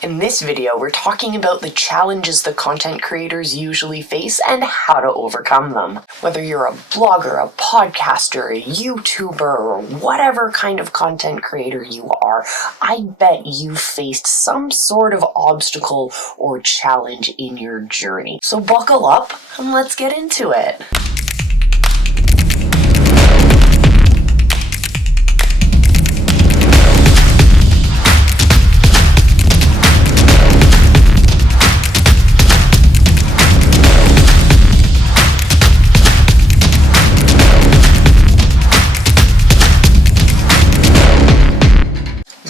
In this video, we're talking about the challenges that content creators usually face and how to overcome them. Whether you're a blogger, a podcaster, a YouTuber, or whatever kind of content creator you are, I bet you've faced some sort of obstacle or challenge in your journey. So buckle up and let's get into it.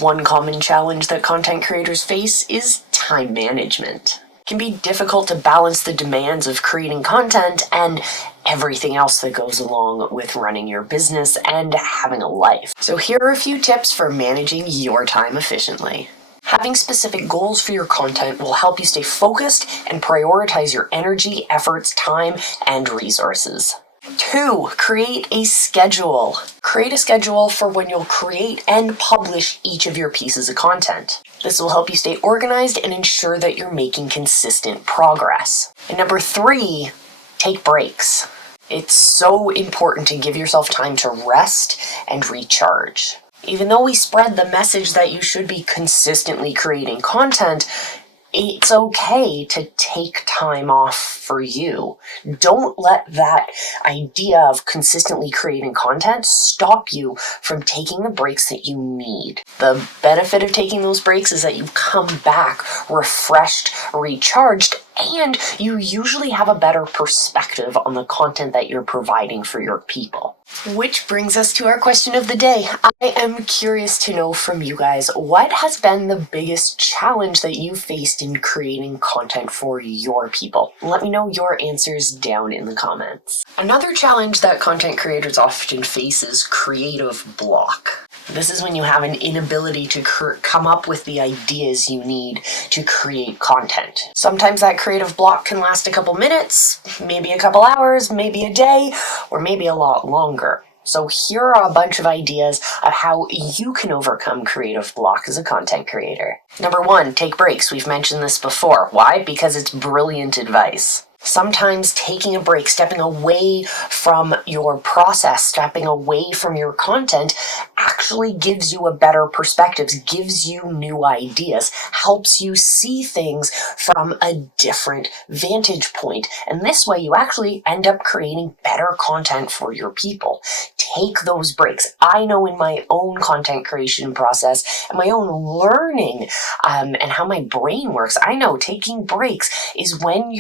One common challenge that content creators face is time management. It can be difficult to balance the demands of creating content and everything else that goes along with running your business and having a life. So here are a few tips for managing your time efficiently. Having specific goals for your content will help you stay focused and prioritize your energy, efforts, time, and resources. 2. Create a schedule. Create a schedule for when you'll create and publish each of your pieces of content. This will help you stay organized and ensure that you're making consistent progress. And number 3, take breaks. It's so important to give yourself time to rest and recharge. Even though we spread the message that you should be consistently creating content, it's okay to take time off for you. Don't let that idea of consistently creating content stop you from taking the breaks that you need. The benefit of taking those breaks is that you come back refreshed, recharged, and you usually have a better perspective on the content that you're providing for your people. Which brings us to our question of the day. I am curious to know from you guys, what has been the biggest challenge that you faced in creating content for your people? Let me know your answers down in the comments. Another challenge that content creators often face is creative block. This is when you have an inability to come up with the ideas you need to create content. Sometimes that creative block can last a couple minutes, maybe a couple hours, maybe a day, or maybe a lot longer. So here are a bunch of ideas of how you can overcome creative block as a content creator. Number 1, take breaks. We've mentioned this before. Why? Because it's brilliant advice. Sometimes taking a break, stepping away from your process, stepping away from your content actually gives you a better perspective, gives you new ideas, helps you see things from a different vantage point. And this way you actually end up creating better content for your people. Take those breaks. I know in my own content creation process and my own learning and how my brain works, I know taking breaks is when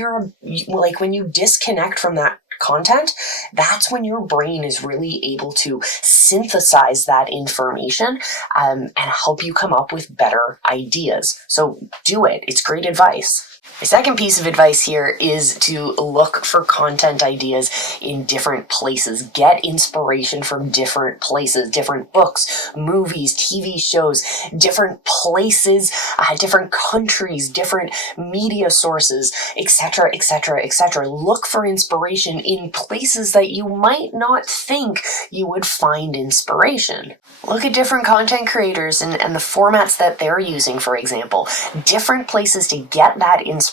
when you disconnect from that content, that's when your brain is really able to synthesize that information and help you come up with better ideas. So do it. It's great advice. The second piece of advice here is to look for content ideas in different places. Get inspiration from different places, different books, movies, TV shows, different places, different countries, different media sources, etc., etc., etc. Look for inspiration in places that you might not think you would find inspiration. Look at different content creators and the formats that they're using, for example. Different places to get that inspiration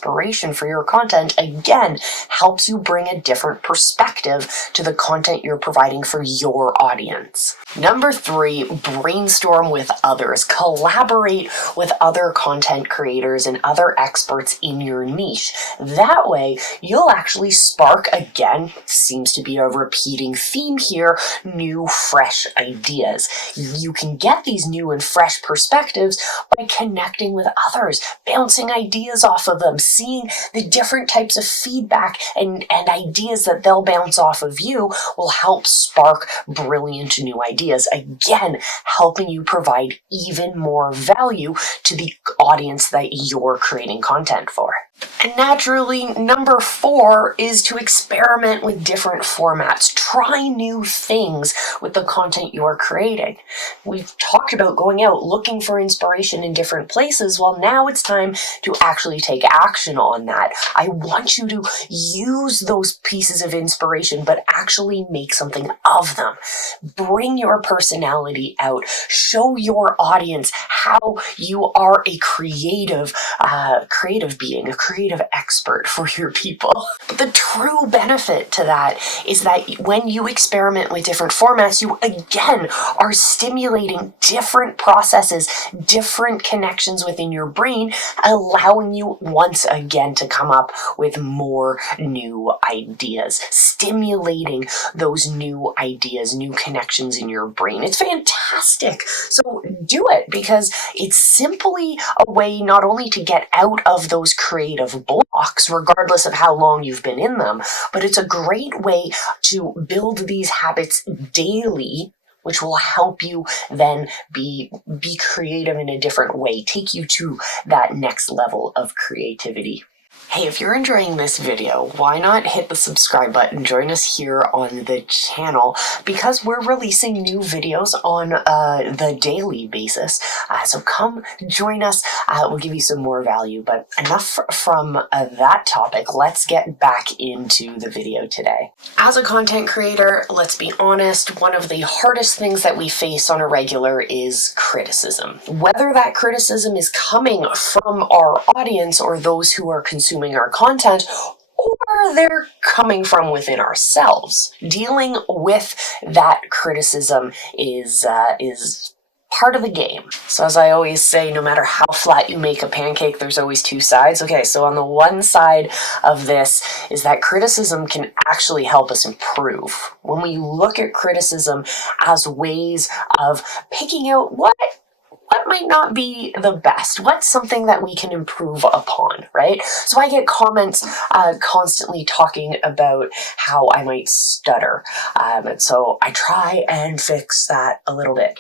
for your content, again, helps you bring a different perspective to the content you're providing for your audience. Number 3, brainstorm with others. Collaborate with other content creators and other experts in your niche. That way, you'll actually spark, again, seems to be a repeating theme here, new, fresh ideas. You can get these new and fresh perspectives by connecting with others, bouncing ideas off of them, seeing the different types of feedback and ideas that they'll bounce off of you will help spark brilliant new ideas. Again, helping you provide even more value to the audience that you're creating content for. And naturally, number 4 is to experiment with different formats. Try new things with the content you're creating. We've talked about going out, looking for inspiration in different places. Well, now it's time to actually take action on that. I want you to use those pieces of inspiration, but actually make something of them. Bring your personality out. Show your audience how you are a creative creative being, a creative expert for your people. But the true benefit to that is that when you experiment with different formats, you again are stimulating different processes, different connections within your brain, allowing you once again to come up with more new ideas, stimulating those new ideas, new connections in your brain. It's fantastic. So do it, because it's simply a way not only to get out of those creative blocks, regardless of how long you've been in them, but it's a great way to build these habits daily, which will help you then be creative in a different way, take you to that next level of creativity. Hey, if you're enjoying this video, why not hit the subscribe button, join us here on the channel, because we're releasing new videos on the daily basis. So come join us, we'll give you some more value. But enough from that topic, let's get back into the video today. As a content creator, let's be honest, one of the hardest things that we face on a regular is criticism. Whether that criticism is coming from our audience or those who are consuming our content, or they're coming from within ourselves. Dealing with that criticism is part of the game. So as I always say, no matter how flat you make a pancake, there's always two sides. Okay, so on the one side of this is that criticism can actually help us improve. When we look at criticism as ways of picking out what might not be the best, what's something that we can improve upon, right? So I get comments constantly talking about how I might stutter, and so I try and fix that a little bit.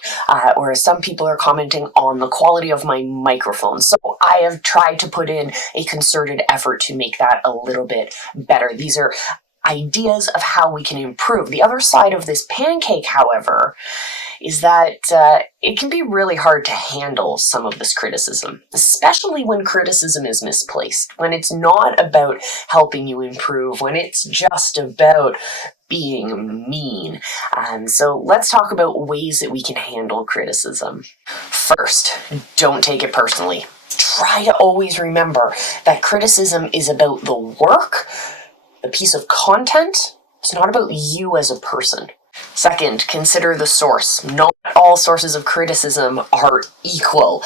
Or some people are commenting on the quality of my microphone, so I have tried to put in a concerted effort to make that a little bit better. These are ideas of how we can improve. The other side of this pancake, however, is that it can be really hard to handle some of this criticism, especially when criticism is misplaced, when it's not about helping you improve, when it's just about being mean. So let's talk about ways that we can handle criticism. First, don't take it personally. Try to always remember that criticism is about the work, the piece of content. It's not about you as a person. Second, consider the source. Not all sources of criticism are equal.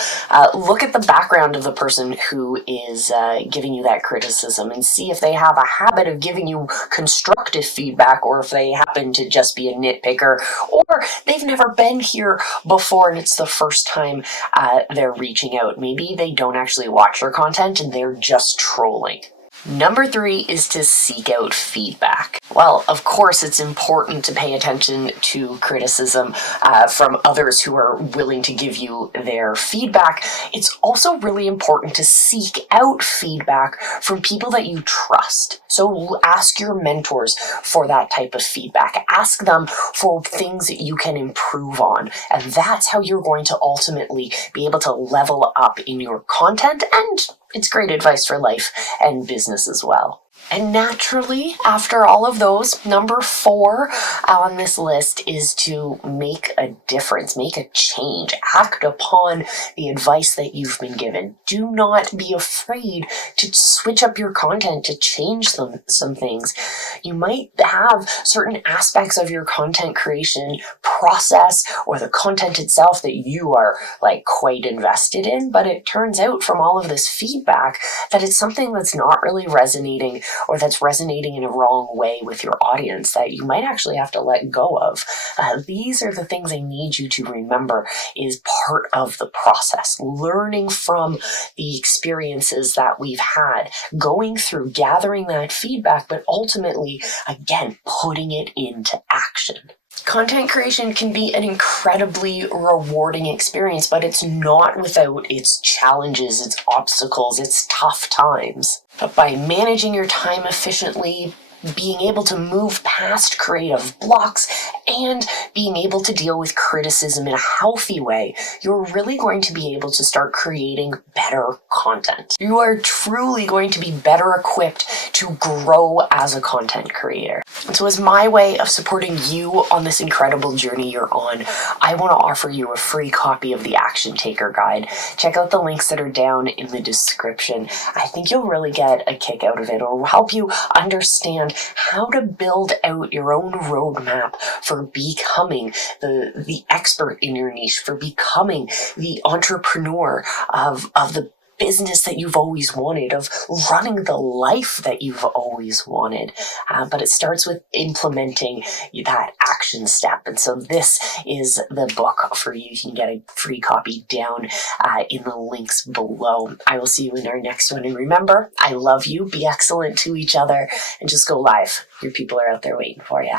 Look at the background of the person who is giving you that criticism and see if they have a habit of giving you constructive feedback, or if they happen to just be a nitpicker, or they've never been here before and it's the first time they're reaching out. Maybe they don't actually watch your content and they're just trolling. Number 3 is to seek out feedback. Well, of course, it's important to pay attention to criticism from others who are willing to give you their feedback. It's also really important to seek out feedback from people that you trust. So ask your mentors for that type of feedback. Ask them for things that you can improve on. And that's how you're going to ultimately be able to level up in your content, and it's great advice for life and business as well. And naturally, after all of those, number 4 on this list is to make a difference, make a change, act upon the advice that you've been given. Do not be afraid to switch up your content, to change some things. You might have certain aspects of your content creation process or the content itself that you are quite invested in, but it turns out from all of this feedback that it's something that's not really resonating, or that's resonating in a wrong way with your audience, that you might actually have to let go of. These are the things I need you to remember is part of the process. Learning from the experiences that we've had, going through, gathering that feedback, but ultimately, again, putting it into action. Content creation can be an incredibly rewarding experience, but it's not without its challenges, its obstacles, its tough times. But by managing your time efficiently, being able to move past creative blocks and being able to deal with criticism in a healthy way, you're really going to be able to start creating better content. You are truly going to be better equipped to grow as a content creator. And so as my way of supporting you on this incredible journey you're on, I want to offer you a free copy of the Action Taker Guide. Check out the links that are down in the description. I think you'll really get a kick out of it. It'll help you understand how to build out your own roadmap for becoming the expert in your niche, for becoming the entrepreneur of the business that you've always wanted, of running the life that you've always wanted. But it starts with implementing that action step. And so this is the book for you. You can get a free copy down in the links below. I will see you in our next one. And remember, I love you. Be excellent to each other and just go live. Your people are out there waiting for you.